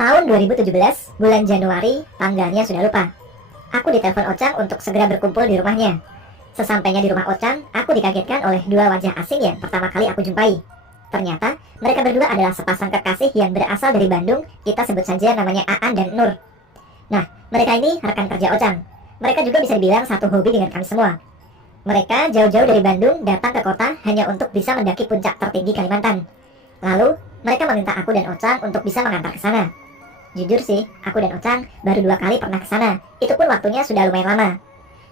Tahun 2017, bulan Januari, tanggalnya sudah lupa. Aku ditelepon Ocang untuk segera berkumpul di rumahnya. Sesampainya di rumah Ocang, aku dikagetkan oleh dua wajah asing yang pertama kali aku jumpai. Ternyata, mereka berdua adalah sepasang kekasih yang berasal dari Bandung, kita sebut saja namanya Aan dan Nur. Nah, mereka ini rekan kerja Ocang. Mereka juga bisa dibilang satu hobi dengan kami semua. Mereka jauh-jauh dari Bandung datang ke kota hanya untuk bisa mendaki puncak tertinggi Kalimantan. Lalu, mereka meminta aku dan Ocang untuk bisa mengantar ke sana. Jujur sih, aku dan Ocang baru 2 kali pernah ke sana. Itu pun waktunya sudah lumayan lama.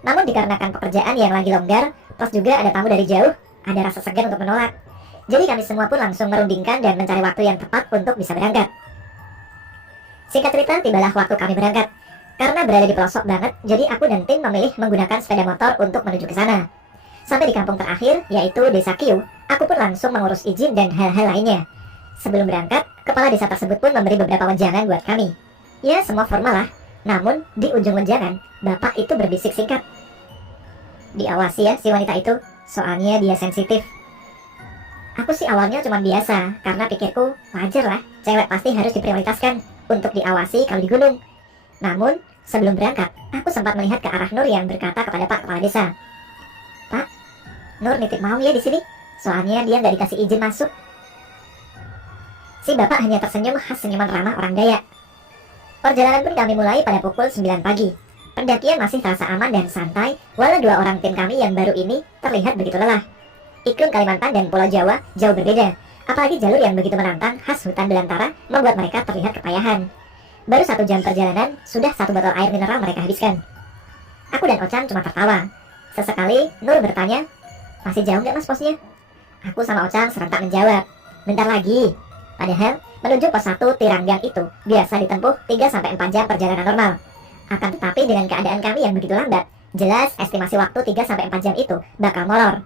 Namun dikarenakan pekerjaan yang lagi longgar, plus juga ada tamu dari jauh, ada rasa segan untuk menolak. Jadi kami semua pun langsung merundingkan dan mencari waktu yang tepat untuk bisa berangkat. Singkat cerita, tibalah waktu kami berangkat. Karena berada di pelosok banget, jadi aku dan tim memilih menggunakan sepeda motor untuk menuju ke sana. Sampai di kampung terakhir, yaitu Desa Kiu, aku pun langsung mengurus izin dan hal-hal lainnya. Sebelum berangkat, kepala desa tersebut pun memberi beberapa wejangan buat kami. Ya, semua formal lah. Namun, di ujung wejangan, bapak itu berbisik singkat. Diawasi ya si wanita itu, soalnya dia sensitif. Aku sih awalnya cuma biasa, karena pikirku, wajar lah, cewek pasti harus diprioritaskan untuk diawasi kalau di gunung. Namun, sebelum berangkat, aku sempat melihat ke arah Nur yang berkata kepada Pak Kepala Desa. Pak, Nur nitip mau ya di sini, soalnya dia nggak dikasih izin masuk. Si bapak hanya tersenyum khas senyuman ramah orang Dayak. Perjalanan pun kami mulai pada pukul 9 pagi. Pendakian masih terasa aman dan santai, walau dua orang tim kami yang baru ini terlihat begitu lelah. Iklim Kalimantan dan Pulau Jawa jauh berbeda, apalagi jalur yang begitu menantang khas hutan belantara membuat mereka terlihat kepayahan. Baru 1 jam perjalanan, sudah 1 botol air mineral mereka habiskan. Aku dan Ocang cuma tertawa. Sesekali, Nur bertanya, masih jauh nggak mas posnya? Aku sama Ocang serentak menjawab, bentar lagi. Padahal, menuju pos 1 Tiranggang itu biasa ditempuh 3-4 jam perjalanan normal. Akan tetapi dengan keadaan kami yang begitu lambat, jelas estimasi waktu 3-4 jam itu bakal molor.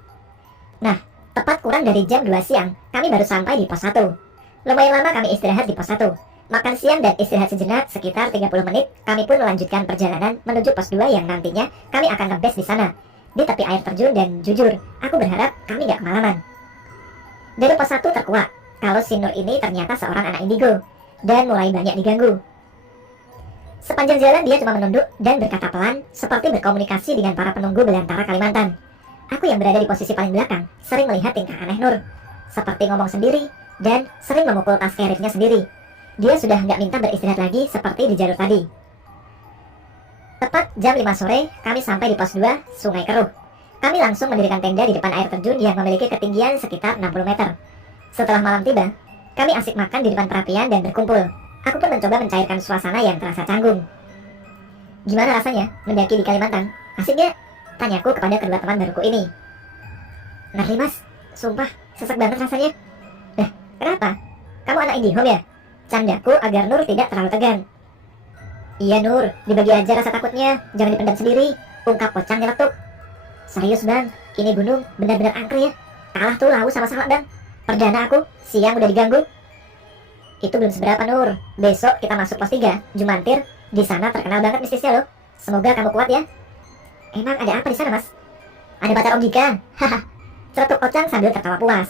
Nah, tepat kurang dari jam 2 siang, kami baru sampai di pos 1. Lumayan lama kami istirahat di pos 1. Makan siang dan istirahat sejenak sekitar 30 menit, kami pun melanjutkan perjalanan menuju pos 2 yang nantinya kami akan ngebase di sana, di tepi air terjun, dan jujur, aku berharap kami gak kemalaman. Dari pos 1 terkuak kalau si Nur ini ternyata seorang anak indigo, dan mulai banyak diganggu. Sepanjang jalan dia cuma menunduk dan berkata pelan, seperti berkomunikasi dengan para penunggu belantara Kalimantan. Aku yang berada di posisi paling belakang, sering melihat tingkah aneh Nur, seperti ngomong sendiri, dan sering memukul tas carrier-nya sendiri. Dia sudah nggak minta beristirahat lagi seperti di jalur tadi. Tepat jam 5 sore, kami sampai di pos 2, Sungai Keruh. Kami langsung mendirikan tenda di depan air terjun yang memiliki ketinggian sekitar 60 meter. Setelah malam tiba, kami asik makan di depan perapian dan berkumpul. Aku pun mencoba mencairkan suasana yang terasa canggung. Gimana rasanya mendaki di Kalimantan? Asik gak? Tanyaku kepada kedua teman baruku ini. Ngeri mas, sumpah, sesek banget rasanya. Kenapa? Kamu anak IndiHome ya? Candaku agar Nur tidak terlalu tegang. Iya Nur, dibagi aja rasa takutnya, jangan dipendam sendiri, ungkap Ocang nyeletuk. Serius bang, ini gunung benar-benar angker ya. Kalah tuh Lawu sama Salak bang. Perdana aku, siang udah diganggu. Itu belum seberapa Nur, besok kita masuk pos 3, Jumantir, di sana terkenal banget mistisnya loh. Semoga kamu kuat ya. Emang ada apa di sana mas? Ada pacar Om Dika, haha. Celetuk Ocang sambil tertawa puas.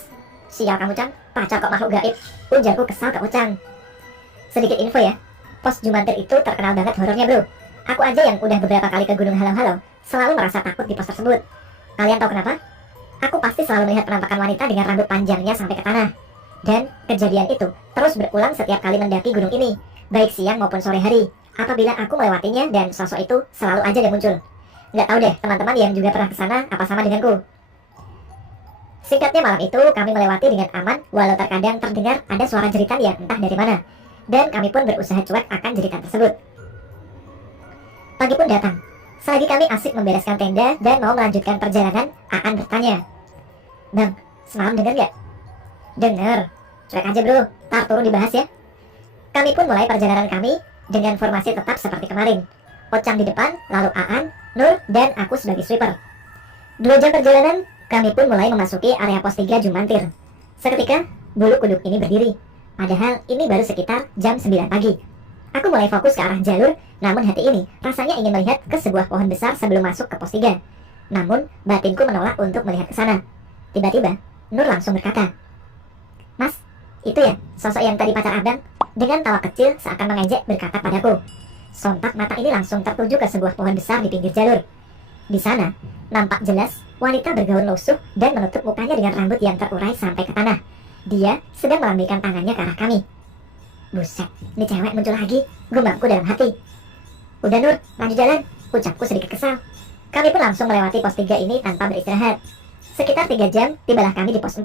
Sial kamu Cang, pacar kok makhluk gaib, ujarku kesal ke Ocang. Sedikit info ya, pos Jumantir itu terkenal banget horornya bro. Aku aja yang udah beberapa kali ke Gunung Halau-Halau, selalu merasa takut di pos tersebut. Kalian tahu kenapa? Aku pasti selalu melihat penampakan wanita dengan rambut panjangnya sampai ke tanah. Dan kejadian itu terus berulang setiap kali mendaki gunung ini, baik siang maupun sore hari. Apabila aku melewatinya dan sosok itu selalu aja dia muncul. Nggak tahu deh teman-teman yang juga pernah ke sana apa sama denganku. Singkatnya malam itu kami melewati dengan aman, walau terkadang terdengar ada suara jeritan yang entah dari mana. Dan kami pun berusaha cuek akan jeritan tersebut. Pagi pun datang. Selagi kami asik membereskan tenda dan mau melanjutkan perjalanan, Aan bertanya, Bang, semalam denger gak? Denger. Cuek aja bro, tar turun dibahas ya. Kami pun mulai perjalanan kami dengan formasi tetap seperti kemarin. Ocang di depan, lalu Aan, Nur, dan aku sebagai sweeper. 2 jam perjalanan, kami pun mulai memasuki area pos 3 Jumantir. Seketika, bulu kuduk ini berdiri. Padahal ini baru sekitar jam 9 pagi. Aku mulai fokus ke arah jalur, namun hati ini rasanya ingin melihat ke sebuah pohon besar sebelum masuk ke pos 3. Namun, batinku menolak untuk melihat ke sana. Tiba-tiba, Nur langsung berkata, Mas, itu ya, sosok yang tadi pacar abang? dengan tawa kecil seakan mengejek berkata padaku. Sontak mata ini langsung tertuju ke sebuah pohon besar di pinggir jalur. Di sana, nampak jelas wanita bergaun lusuh dan menutup mukanya dengan rambut yang terurai sampai ke tanah. Dia sedang melambaikan tangannya ke arah kami. Buset, ini cewek muncul lagi, gumamku dalam hati. Udah Nur, lanjut jalan, ucapku sedikit kesal. Kami pun langsung melewati pos 3 ini tanpa beristirahat. Sekitar 3 jam, tibalah kami di pos 4.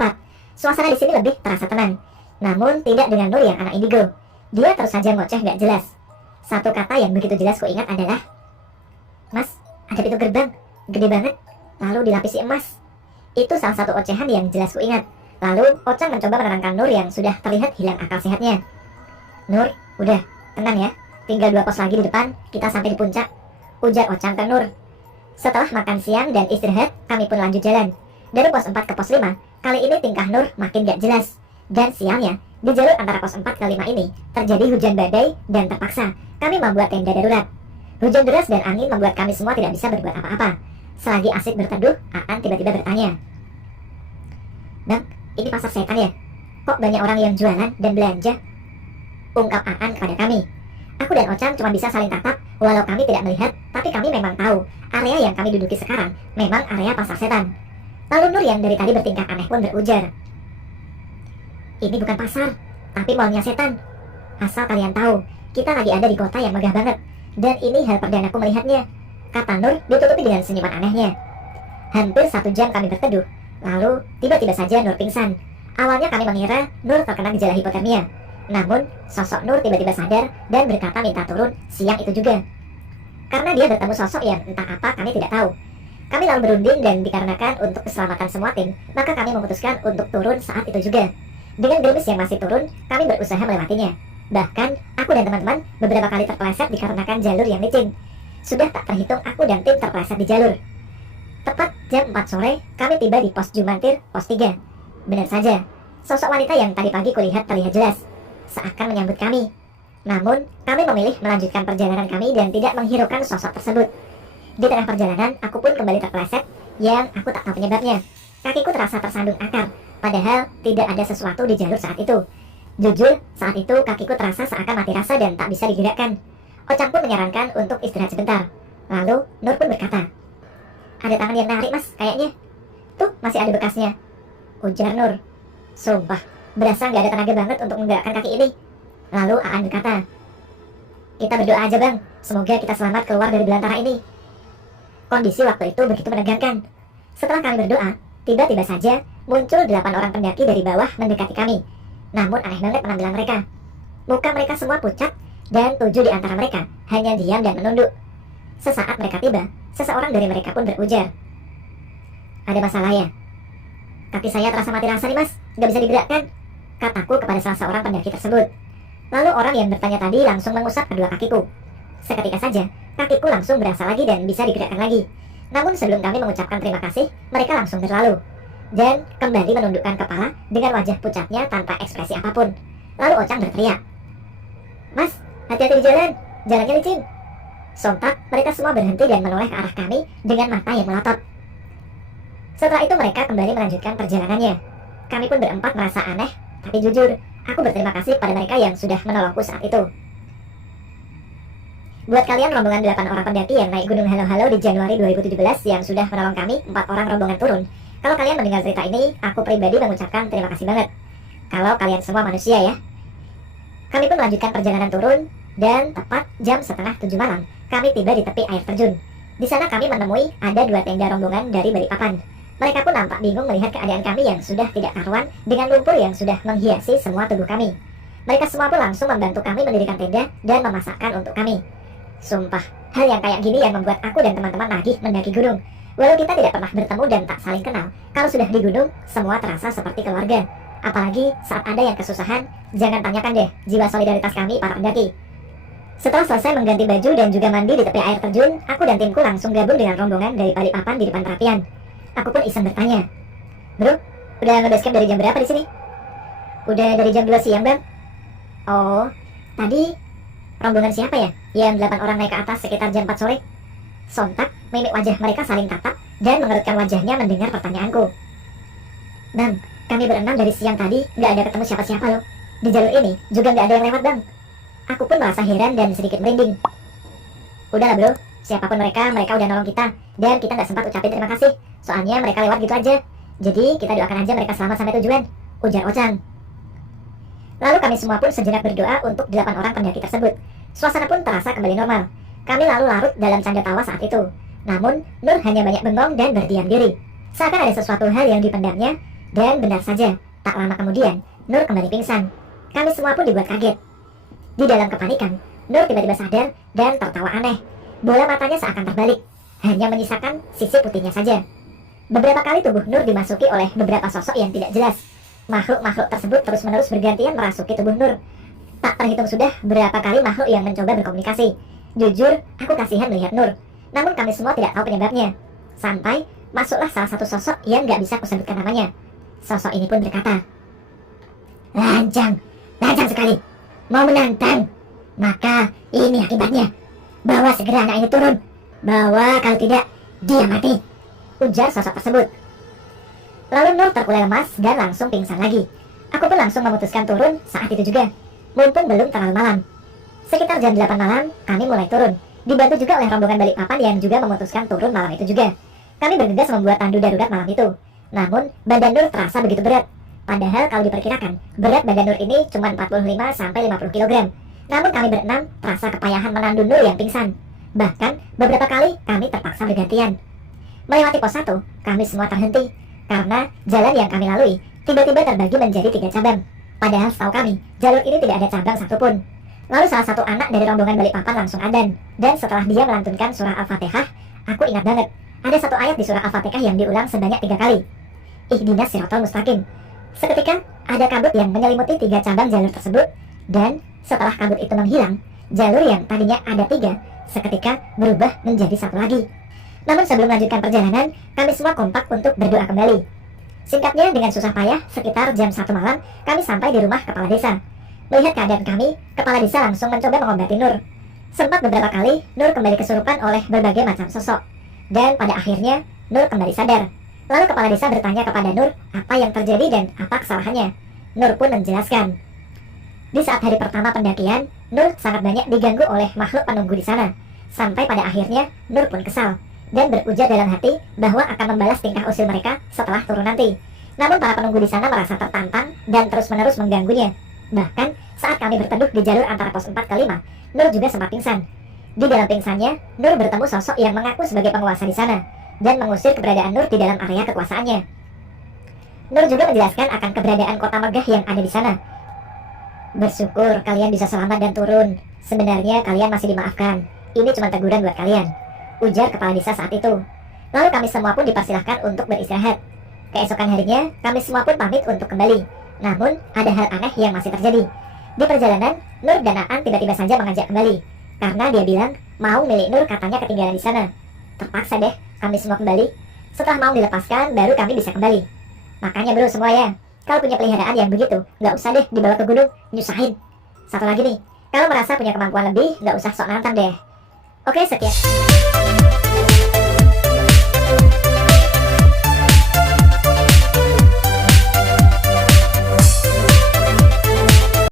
Suasana di sini lebih terasa tenang. Namun tidak dengan Nur yang anak indigo. Dia terus saja ngoceh gak jelas. Satu kata yang begitu jelas ku ingat adalah, Mas, ada pintu gerbang, gede banget, lalu dilapisi emas. Itu salah satu ocehan yang jelas ku ingat. Lalu Ocang mencoba menerangkan Nur yang sudah terlihat hilang akal sehatnya. Nur, udah, tenang ya. Tinggal 2 pos lagi di depan, kita sampai di puncak, ujar Ocang ke Nur. Setelah makan siang dan istirahat, kami pun lanjut jalan. Dari pos 4 ke pos 5, kali ini tingkah Nur makin gak jelas. Dan sialnya, di jalur antara pos 4 ke 5 ini, terjadi hujan badai dan terpaksa kami membuat tenda darurat. Hujan deras dan angin membuat kami semua tidak bisa berbuat apa-apa. Selagi asik berteduh, Aan tiba-tiba bertanya, Bang, ini pasar setan ya? Kok banyak orang yang jualan dan belanja? Ungkap Aan kepada kami. Aku dan Ocang cuma bisa saling tatap, walau kami tidak melihat, tapi kami memang tahu area yang kami duduki sekarang memang area pasar setan. Lalu Nur yang dari tadi bertingkah aneh pun berujar, ini bukan pasar, tapi malnya setan. Asal kalian tahu, kita lagi ada di kota yang megah banget, dan ini hal perdanaku melihatnya, kata Nur ditutupi dengan senyuman anehnya. Hampir 1 jam kami berteduh, lalu tiba-tiba saja Nur pingsan. Awalnya kami mengira Nur terkena gejala hipotermia. Namun, sosok Nur tiba-tiba sadar dan berkata minta turun siang itu juga. Karena dia bertemu sosok yang entah apa kami tidak tahu. Kami lalu berunding dan dikarenakan untuk keselamatan semua tim, maka kami memutuskan untuk turun saat itu juga. Dengan gerimis yang masih turun, kami berusaha melewatinya. Bahkan, aku dan teman-teman beberapa kali terpeleset dikarenakan jalur yang licin. Sudah tak terhitung aku dan tim terpeleset di jalur. Tepat jam 4 sore, kami tiba di pos Jumantir, pos 3. Benar saja, sosok wanita yang tadi pagi kulihat terlihat jelas, seakan menyambut kami. Namun, kami memilih melanjutkan perjalanan kami dan tidak menghiraukan sosok tersebut. Di tengah perjalanan, aku pun kembali terpeleset, yang aku tak tahu penyebabnya. Kakiku terasa tersandung akar, padahal tidak ada sesuatu di jalur saat itu. Jujur, saat itu kakiku terasa seakan mati rasa dan tak bisa digerakkan. Ocang pun menyarankan untuk istirahat sebentar. Lalu, Nur pun berkata, ada tangan yang narik mas, kayaknya. Tuh, masih ada bekasnya, ujar Nur. Sumpah, berasa gak ada tenaga banget untuk menggerakkan kaki ini. Lalu Aan berkata, kita berdoa aja bang, semoga kita selamat keluar dari belantara ini. Kondisi waktu itu begitu menegangkan. Setelah kami berdoa, tiba-tiba saja muncul 8 orang pendaki dari bawah mendekati kami. Namun aneh banget penampilan mereka. Muka mereka semua pucat, dan 7 di antara mereka hanya diam dan menunduk. Sesaat mereka tiba, seseorang dari mereka pun berujar, ada masalah ya? Kaki saya terasa mati rasa nih mas, gak bisa digerakkan, kataku kepada salah seorang pendaki tersebut. Lalu orang yang bertanya tadi langsung mengusap kedua kakiku. Seketika saja, kakiku langsung berasa lagi dan bisa digerakkan lagi. Namun sebelum kami mengucapkan terima kasih, mereka langsung berlalu dan kembali menundukkan kepala dengan wajah pucatnya tanpa ekspresi apapun. Lalu Ocang berteriak, mas, hati-hati di jalan, jalannya licin. Sontak mereka semua berhenti dan menoleh ke arah kami dengan mata yang melotot. Setelah itu mereka kembali melanjutkan perjalanannya. Kami pun berempat merasa aneh, tapi jujur, aku berterima kasih pada mereka yang sudah menolongku saat itu. Buat kalian rombongan 8 orang pendaki yang naik Gunung Halo-Halo di Januari 2017 yang sudah menolong kami, 4 orang rombongan turun. Kalau kalian mendengar cerita ini, aku pribadi mengucapkan terima kasih banget. Kalau kalian semua manusia ya. Kami pun melanjutkan perjalanan turun, dan tepat jam setengah 7 malam, kami tiba di tepi air terjun. Di sana kami menemui ada 2 tenda rombongan dari Balikpapan. Mereka pun nampak bingung melihat keadaan kami yang sudah tidak karuan dengan lumpur yang sudah menghiasi semua tubuh kami. Mereka semua pun langsung membantu kami mendirikan tenda dan memasakkan untuk kami. Sumpah, hal yang kayak gini yang membuat aku dan teman-teman nagih mendaki gunung. Walau kita tidak pernah bertemu dan tak saling kenal, kalau sudah di gunung, semua terasa seperti keluarga. Apalagi saat ada yang kesusahan, jangan tanyakan deh jiwa solidaritas kami para pendaki. Setelah selesai mengganti baju dan juga mandi di tepi air terjun, aku dan timku langsung gabung dengan rombongan dari Balikpapan di depan perapian. Aku pun iseng bertanya, bro, udah nge-base camp dari jam berapa di sini? Udah dari jam 2 siang bang. Oh, tadi rombongan siapa ya yang 8 orang naik ke atas sekitar jam 4 sore? Sontak, mimik wajah mereka saling tatap dan mengerutkan wajahnya mendengar pertanyaanku. Bang, kami berenam dari siang tadi, gak ada ketemu siapa-siapa loh. Di jalur ini juga nggak ada yang lewat bang. Aku pun merasa heran dan sedikit merinding. Udahlah bro, siapapun mereka udah nolong kita. Dan kita nggak sempat ucapin terima kasih. Soalnya mereka lewat gitu aja. Jadi kita doakan aja mereka selamat sampai tujuan, ujar Ochan. Lalu kami semua pun sejenak berdoa untuk 8 orang pendaki tersebut. Suasana pun terasa kembali normal. Kami lalu larut dalam canda tawa saat itu. Namun, Nur hanya banyak bengong dan berdiam diri. Seakan ada sesuatu hal yang dipendamnya. Dan benar saja, tak lama kemudian, Nur kembali pingsan. Kami semua pun dibuat kaget. Di dalam kepanikan, Nur tiba-tiba sadar dan tertawa aneh. Bola matanya seakan terbalik, hanya menyisakan sisi putihnya saja. Beberapa kali tubuh Nur dimasuki oleh beberapa sosok yang tidak jelas. Makhluk-makhluk tersebut terus-menerus bergantian merasuki tubuh Nur. Tak terhitung sudah berapa kali makhluk yang mencoba berkomunikasi. Jujur, aku kasihan melihat Nur. Namun kami semua tidak tahu penyebabnya. Sampai masuklah salah satu sosok yang gak bisa kusebutkan namanya. Sosok ini pun berkata, lancang sekali. Mau menantang? Maka ini akibatnya. Bawa segera anak ini turun. Bawa, kalau tidak, dia mati, ujar sosok tersebut. Lalu Nur terkulai lemas dan langsung pingsan lagi. Aku pun langsung memutuskan turun saat itu juga. Mumpung belum terlalu malam. Sekitar jam 8 malam, kami mulai turun. Dibantu juga oleh rombongan Balikpapan yang juga memutuskan turun malam itu juga. Kami bergegas membuat tandu darurat malam itu. Namun, badan Nur terasa begitu berat. Padahal kalau diperkirakan, berat badan Nur ini cuma 45-50 kg. Namun kami berenam terasa kepayahan menandu Nur yang pingsan. Bahkan, beberapa kali kami terpaksa bergantian. Melewati pos 1, kami semua terhenti. Karena jalan yang kami lalui tiba-tiba terbagi menjadi 3 cabang. Padahal setahu kami, jalur ini tidak ada cabang satupun. Lalu salah satu anak dari rombongan Balikpapan langsung adzan. Dan setelah dia melantunkan surah Al-Fatihah, aku ingat banget. Ada satu ayat di surah Al-Fatihah yang diulang sebanyak 3 kali. Ihdinas siratal mustaqim. Seketika, ada kabut yang menyelimuti 3 cabang jalur tersebut. Dan setelah kabut itu menghilang, jalur yang tadinya ada 3, seketika berubah menjadi 1 lagi. Namun sebelum melanjutkan perjalanan, kami semua kompak untuk berdoa kembali. Singkatnya, dengan susah payah, sekitar jam 1 malam, kami sampai di rumah kepala desa. Melihat keadaan kami, kepala desa langsung mencoba mengobati Nur. Sempat beberapa kali, Nur kembali kesurupan oleh berbagai macam sosok. Dan pada akhirnya, Nur kembali sadar. Lalu kepala desa bertanya kepada Nur apa yang terjadi dan apa kesalahannya. Nur pun menjelaskan. Di saat hari pertama pendakian, Nur sangat banyak diganggu oleh makhluk penunggu di sana. Sampai pada akhirnya, Nur pun kesal dan berujar dalam hati bahwa akan membalas tingkah usil mereka setelah turun nanti. Namun para penunggu di sana merasa tertantang dan terus-menerus mengganggunya. Bahkan saat kami berteduh di jalur antara pos 4 ke 5, Nur juga sempat pingsan. Di dalam pingsannya, Nur bertemu sosok yang mengaku sebagai penguasa di sana dan mengusir keberadaan Nur di dalam area kekuasaannya. Nur juga menjelaskan akan keberadaan kota megah yang ada di sana. Bersyukur kalian bisa selamat dan turun. Sebenarnya kalian masih dimaafkan. Ini cuma teguran buat kalian, ujar kepala desa saat itu. Lalu kami semua pun dipersilahkan untuk beristirahat. Keesokan harinya, kami semua pun pamit untuk kembali. Namun, ada hal aneh yang masih terjadi. Di perjalanan, Nur dan Aan tiba-tiba saja mengajak kembali. Karena dia bilang, mau milik Nur katanya ketinggalan di sana. Terpaksa deh, kami semua kembali. Setelah mau dilepaskan, baru kami bisa kembali. Makanya bro semua ya, kalau punya peliharaan yang begitu, nggak usah deh dibawa ke gunung, nyusahin. Satu lagi nih, kalau merasa punya kemampuan lebih, nggak usah sok nantang deh. Oke, sekian.